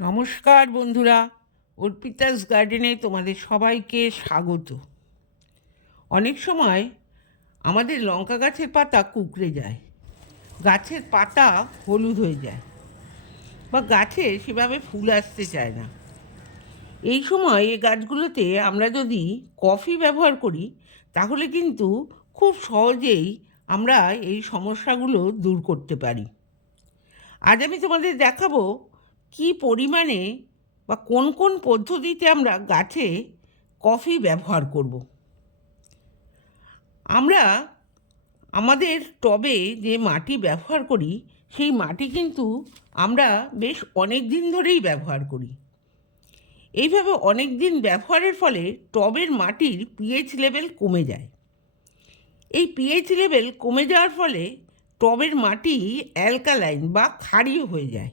নমস্কার বন্ধুরা, অর্পিতাস গার্ডেনে তোমাদের সবাইকে স্বাগত। অনেক সময় আমাদের লঙ্কা গাছের পাতা কুঁকড়ে যায়, গাছের পাতা হলুদ হয়ে যায় বা গাছে সেভাবে ফুল আসতে চায় না। এই সময় এই গাছগুলোতে আমরা যদি কফি ব্যবহার করি তাহলে কিন্তু খুব সহজেই আমরা এই সমস্যাগুলো দূর করতে পারি। আজ আমি তোমাদের দেখাবো কি পরিমাণে বা কোন কোন পদ্ধতিতে আমরা গাছে কফি ব্যবহার করব। আমরা আমাদের টবে যে মাটি ব্যবহার করি সেই মাটি কিন্তু আমরা বেশ অনেক দিন ধরেই ব্যবহার করি। এইভাবে অনেক দিন ব্যবহারের ফলে টবের মাটির পিএইচ লেভেল কমে যায়। এই পিএইচ লেভেল কমে যাওয়ার ফলে টবের মাটি অ্যালকালাইন বা ক্ষারীয় হয়ে যায়।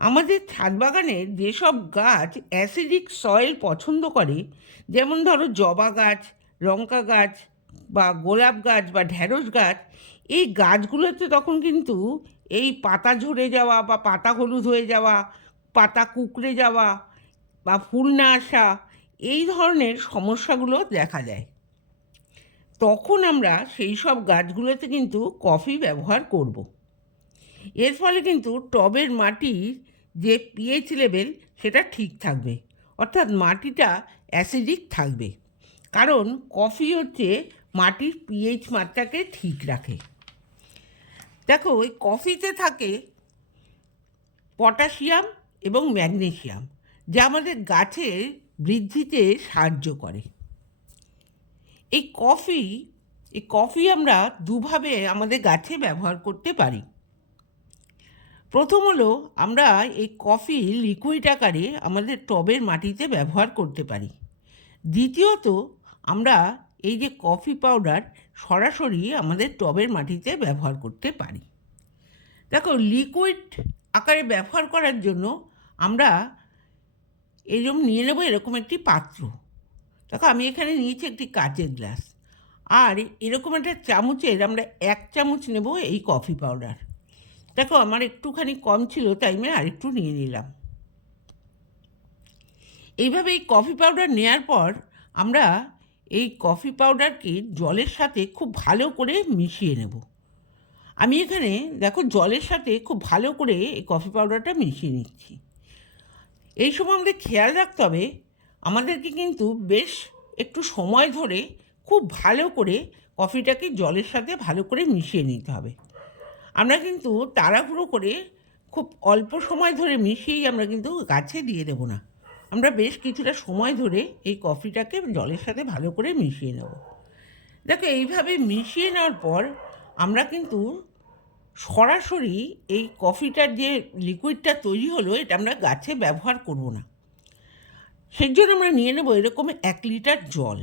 আমাদের ছাদ বাগানে যেসব গাছ অ্যাসিডিক সয়েল পছন্দ করে, যেমন ধরো জবা গাছ, লঙ্কা গাছ বা গোলাপ গাছ বা ঢ্যাঁড়স গাছ, এই গাছগুলোতে তখন কিন্তু এই পাতা ঝরে যাওয়া বা পাতা হলুদ হয়ে যাওয়া, পাতা কুঁকড়ে যাওয়া বা ফুল না আসা, এই ধরনের সমস্যাগুলো দেখা যায়। তখন আমরা সেই সব গাছগুলোতে কিন্তু কফি ব্যবহার করব। এর ফলে কিন্তু টবের মাটির যে পিএইচ লেভেল সেটা ঠিক থাকবে, অর্থাৎ মাটিটা অ্যাসিডিক থাকবে। কারণ কফি হচ্ছে মাটির পিএইচ মাত্রাকে ঠিক রাখে। দেখো, ওই কফিতে থাকে পটাশিয়াম এবং ম্যাগনেসিয়াম, যা আমাদের গাছের বৃদ্ধিতে সাহায্য করে। এই কফি আমরা দুভাবে আমাদের গাছে ব্যবহার করতে পারি। প্রথম হলো, আমরা এই কফি লিকুইড আকারে আমাদের টবের মাটিতে ব্যবহার করতে পারি। দ্বিতীয়ত, আমরা এই যে কফি পাউডার সরাসরি আমাদের টবের মাটিতে ব্যবহার করতে পারি। দেখো, লিকুইড আকারে ব্যবহার করার জন্য আমরা এরকম নিয়ে নেব এরকম একটি পাত্র। দেখো, আমি এখানে নিয়েছি একটি কাচের গ্লাস, আর এরকম একটা চামচের আমরা 1 চামচ নেব এই কফি পাউডার। দেখো, আমার একটুখানি কম ছিল তাই আমি আরেকটু নিয়ে নিলাম। এইভাবে এই কফি পাউডার নেওয়ার পর আমরা এই কফি পাউডারকে জলের সাথে খুব ভালো করে মিশিয়ে নেব। আমি এখানে দেখো জলের সাথে খুব ভালো করে এই কফি পাউডারটা মিশিয়ে নিচ্ছি। এই সময় আমাদের খেয়াল রাখতে হবে, আমাদেরকে কিন্তু বেশ একটু সময় ধরে খুব ভালো করে কফিটাকে জলের সাথে ভালো করে মিশিয়ে নিতে হবে। আমরা কিন্তু তাড়াহুড়ো করে খুব অল্প সময় ধরে মিশিয়েই আমরা কিন্তু গাছে দিয়ে দেবো না। আমরা বেশ কিছুটা সময় ধরে এই কফিটাকে জলের সাথে ভালো করে মিশিয়ে নেব। দেখো, এইভাবে মিশিয়ে নেওয়ার পর আমরা কিন্তু সরাসরি এই কফিটার যে লিকুইডটা তৈরি হলো এটা আমরা গাছে ব্যবহার করব না। সেই জন্য আমরা নিয়ে নেব এরকম 1 লিটার জল।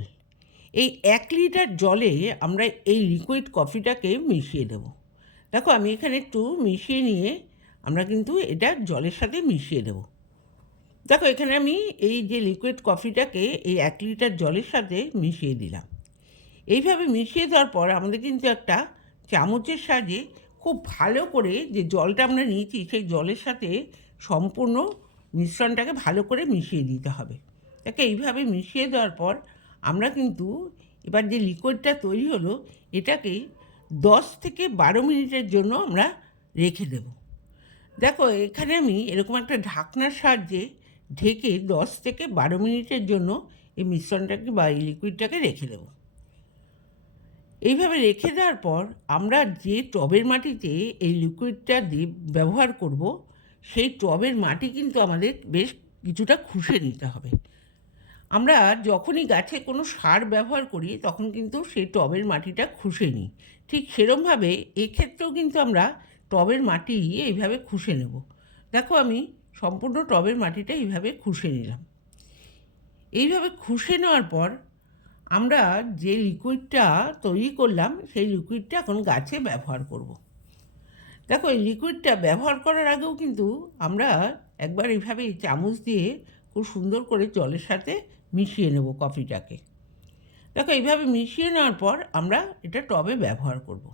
এই 1 লিটার জলে আমরা এই লিকুইড কফিটাকে মিশিয়ে দেব। দেখো, আমি এখানে একটু মিশিয়ে নিয়ে আমরা কিন্তু এটা জলের সাথে মিশিয়ে দেব। দেখো, এখানে আমি এই যে লিকুইড কফিটাকে এই 1 লিটার জলের সাথে মিশিয়ে দিলাম। এইভাবে মিশিয়ে দেওয়ার পর আমাদের কিন্তু একটা চামচের সাহায্যে খুব ভালো করে যে জলটা আমরা নিয়েছি সেই জলের সাথে সম্পূর্ণ মিশ্রণটাকে ভালো করে মিশিয়ে দিতে হবে। তাকে এইভাবে মিশিয়ে দেওয়ার পর আমরা কিন্তু এবার যে লিকুইডটা তৈরি হলো এটাকে 10 থেকে 12 মিনিটের জন্য আমরা রেখে দেব। দেখো, এখানে আমি এরকম একটা ঢাকনার সাহায্যে ঢেকে 10 থেকে 12 মিনিটের জন্য এই মিশ্রণটাকে বা এই লিকুইডটাকে রেখে দেবো। এইভাবে রেখে দেওয়ার পর আমরা যে টবের মাটিতে এই লিকুইডটা দিয়ে ব্যবহার করব সেই টবের মাটি কিন্তু আমাদের বেশ কিছুটা খুশে নিতে হবে। আমরা যখনই গাছে কোনো সার ব্যবহার করি তখন কিন্তু সেই টবের মাটিটা খুশে নিই। ঠিক সেরমভাবে এক্ষেত্রেও কিন্তু আমরা টবের মাটি এইভাবে খুশে নেব। দেখো, আমি সম্পূর্ণ টবের মাটিটা এইভাবে খুশে নিলাম। এইভাবে খুশে নেওয়ার পর আমরা যে লিকুইডটা তৈরি করলাম সেই লিকুইডটা এখন গাছে ব্যবহার করব। দেখো, এই লিকুইডটা ব্যবহার করার আগেও কিন্তু আমরা একবার এইভাবে এই চামচ দিয়ে খুব সুন্দর করে জলের সাথে মিশিয়ে নেব কফিটাকে। দেখো, এইভাবে মিশিয়ে নেওয়ার পর আমরা এটা টবে ব্যবহার করব।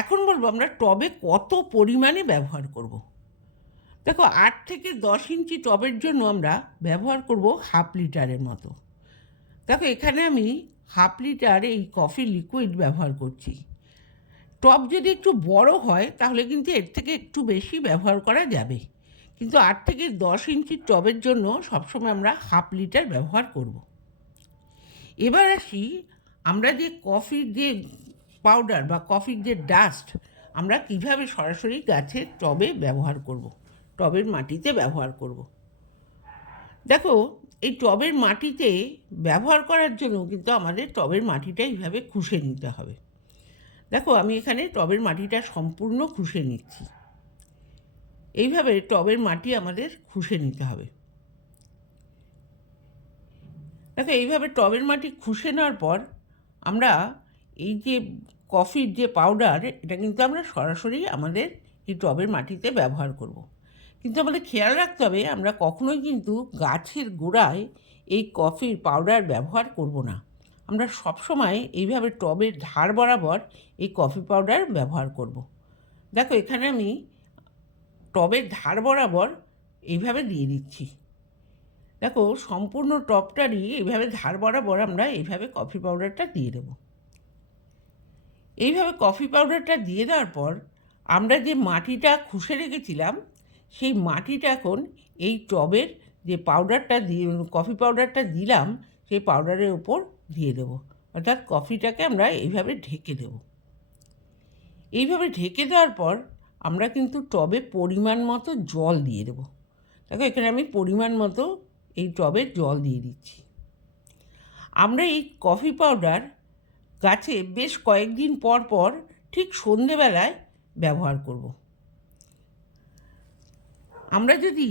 এখন বলবো আমরা টবে কত পরিমাণে ব্যবহার করব। দেখো 8 থেকে 10 ইঞ্চি টবের জন্য আমরা ব্যবহার করব 1/2 লিটারের মতো। দেখো এখানে আমি 1/2 লিটার এই কফি লিকুইড ব্যবহার করছি। টব যদি একটু বড় হয় তাহলে কিন্তু এর থেকে একটু বেশি ব্যবহার করা যাবে, কিন্তু 8 থেকে 10 ইঞ্চির টবের জন্য সবসময় আমরা 1/2 লিটার ব্যবহার করব। এবার আসি, আমরা যে কফির যে পাউডার বা কফির যে ডাস্ট আমরা কিভাবে সরাসরি গাছের টবে ব্যবহার করব, টবের মাটিতে ব্যবহার করব। দেখো এই টবের মাটিতে ব্যবহার করার জন্য কিন্তু আমাদের টবের মাটিটা এইভাবে খুশে নিতে হবে। দেখো আমি এখানে টবের মাটিটা সম্পূর্ণ খুশে নিচ্ছি। এইভাবে টবের মাটি আমাদের খুশে নিতে হবে। দেখো এইভাবে টবের মাটি খুশে নেওয়ার পর আমরা এই যে কফির যে পাউডার এটা কিন্তু আমরা সরাসরি আমাদের এই টবের মাটিতে ব্যবহার করব। কিন্তু আমাদের খেয়াল রাখতে হবে আমরা কখনোই কিন্তু গাছের গোড়ায় এই কফির পাউডার ব্যবহার করব না। আমরা সবসময় এইভাবে টবের ধার বরাবর এই কফি পাউডার ব্যবহার করব। দেখো এখানে আমি টবের ধার বরাবর এইভাবে দিয়ে দিচ্ছি। দেখো সম্পূর্ণ টবটারই এইভাবে ধার বরাবর আমরা এইভাবে কফি পাউডারটা দিয়ে দেব। এইভাবে কফি পাউডারটা দিয়ে দেওয়ার পর আমরা যে মাটিটা খুশে রেখেছিলাম সেই মাটিটা এখন এই টবের যে পাউডারটা দিয়ে কফি পাউডারটা দিলাম সেই পাউডারের ওপর দিয়ে দেব, অর্থাৎ কফিটাকে আমরা এইভাবে ঢেকে দেব। এইভাবে ঢেকে দেওয়ার পর আমরা কিন্তু টবে পরিমাণ মতো জল দিয়ে দেব। দেখো এখানে আমি পরিমাণ মতো এই টবে জল দিয়ে দিচ্ছি। আমরা এই কফি পাউডার গাছে বেশ কয়েকদিন পর পর ঠিক সন্ধেবেলায় ব্যবহার করব। আমরা যদি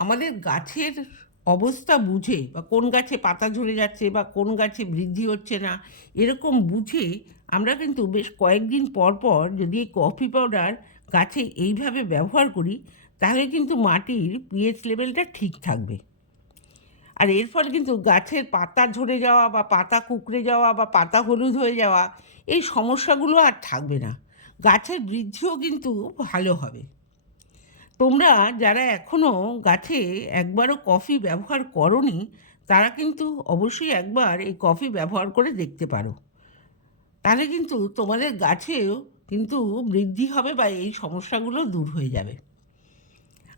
আমাদের গাছের অবস্থা বুঝে বা কোন গাছে পাতা ঝরে যাচ্ছে বা কোন গাছে বৃদ্ধি হচ্ছে না এরকম বুঝে আমরা কিন্তু বেশ কয়েকদিন পর পর যদি এই কফি পাউডার গাছে এইভাবে ব্যবহার করি তাহলে কিন্তু মাটির পিএইচ লেভেলটা ঠিক থাকবে। আর এর ফলে কিন্তু গাছের পাতা ঝরে যাওয়া বা পাতা কুঁকড়ে যাওয়া বা পাতা হলুদ হয়ে যাওয়া এই সমস্যাগুলো আর থাকবে না, গাছের বৃদ্ধিও কিন্তু ভালো হবে। তোমরা যারা এখনও গাছে একবারও কফি ব্যবহার করোনি তারা কিন্তু অবশ্যই একবার এই কফি ব্যবহার করে দেখতে পারো, তাহলে কিন্তু তোমাদের গাছেও কিন্তু বৃদ্ধি হবে বা এই সমস্যাগুলো দূর হয়ে যাবে।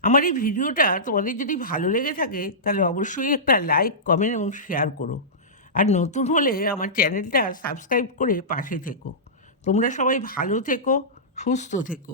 আমার এই ভিডিওটা তোমাদের যদি ভালো লেগে থাকে তাহলে অবশ্যই একটা লাইক কমেন্ট এবং শেয়ার করো, আর নতুন হলে আমার চ্যানেলটা সাবস্ক্রাইব করে পাশে থেকো। তোমরা সবাই ভালো থেকো, সুস্থ থেকো।